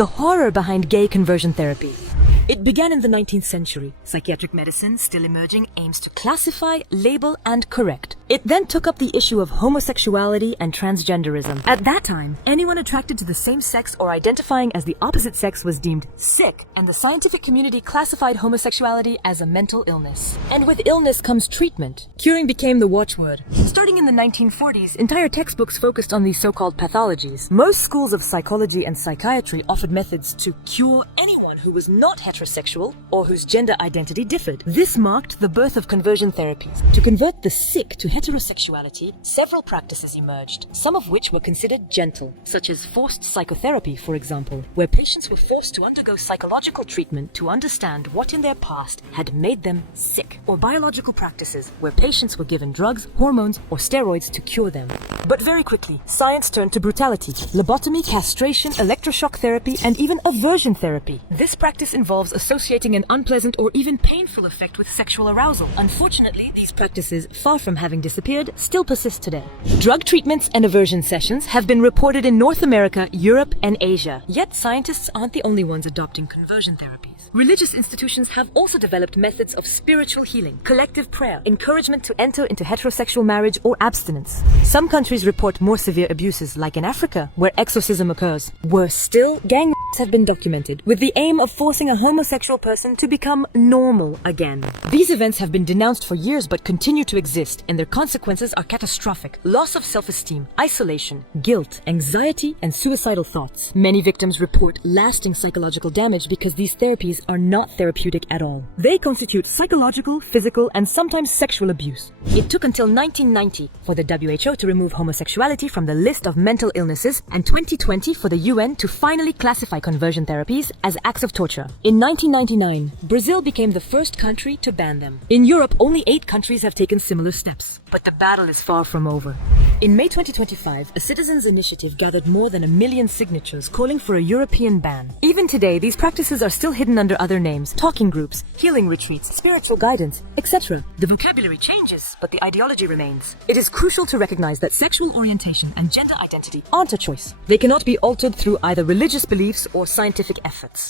The horror behind gay conversion therapy. It began in the 19th century. Psychiatric medicine, still emerging, aims to classify, label, and correct. It then took up the issue of homosexuality and transgenderism. At that time, anyone attracted to the same sex or identifying as the opposite sex was deemed sick, and the scientific community classified homosexuality as a mental illness. And with illness comes treatment. Curing became the watchword. Starting in the 1940s, entire textbooks focused on these so-called pathologies. Most schools of psychology and psychiatry offered methods to cure anyone who was not heterosexual or whose gender identity differed. This marked the birth of conversion therapies. To convert the sick to heterosexuality, several practices emerged, some of which were considered gentle, such as forced psychotherapy, for example, where patients were forced to undergo psychological treatment to understand what in their past had made them sick, or biological practices, where patients were given drugs, hormones, or steroids to cure them. But very quickly, science turned to brutality: lobotomy, castration, electroshock therapy, and even aversion therapy. This practice involves associating an unpleasant or even painful effect with sexual arousal. Unfortunately, these practices, far from having disappeared, still persist today. Drug treatments and aversion sessions have been reported in North America, Europe, and Asia. Yet scientists aren't the only ones adopting conversion therapies. Religious institutions have also developed methods of spiritual healing, collective prayer, encouragement to enter into heterosexual marriage or abstinence. Some countries report more severe abuses, like in Africa, where exorcism occurs. Worse still, gang rapes have been documented, with the aim of forcing a homosexual person to become normal again. These events have been denounced for years but continue to exist, and their consequences are catastrophic: loss of self-esteem, isolation, guilt, anxiety, and suicidal thoughts. Many victims report lasting psychological damage because these therapies are not therapeutic at all. They constitute psychological, physical, and sometimes sexual abuse. It took until 1990 for the WHO to remove homosexuality from the list of mental illnesses, and 2020 for the UN to finally classify conversion therapies as acts of torture. In 1999, Brazil became the first country to ban them. In Europe, only 8 countries have taken similar steps. But the battle is far from over. In May 2025, a citizens' initiative gathered more than 1 million signatures calling for a European ban. Even today, these practices are still hidden under other names: talking groups, healing retreats, spiritual guidance, etc. The vocabulary changes, but the ideology remains. It is crucial to recognize that sexual orientation and gender identity aren't a choice. They cannot be altered through either religious beliefs or scientific efforts.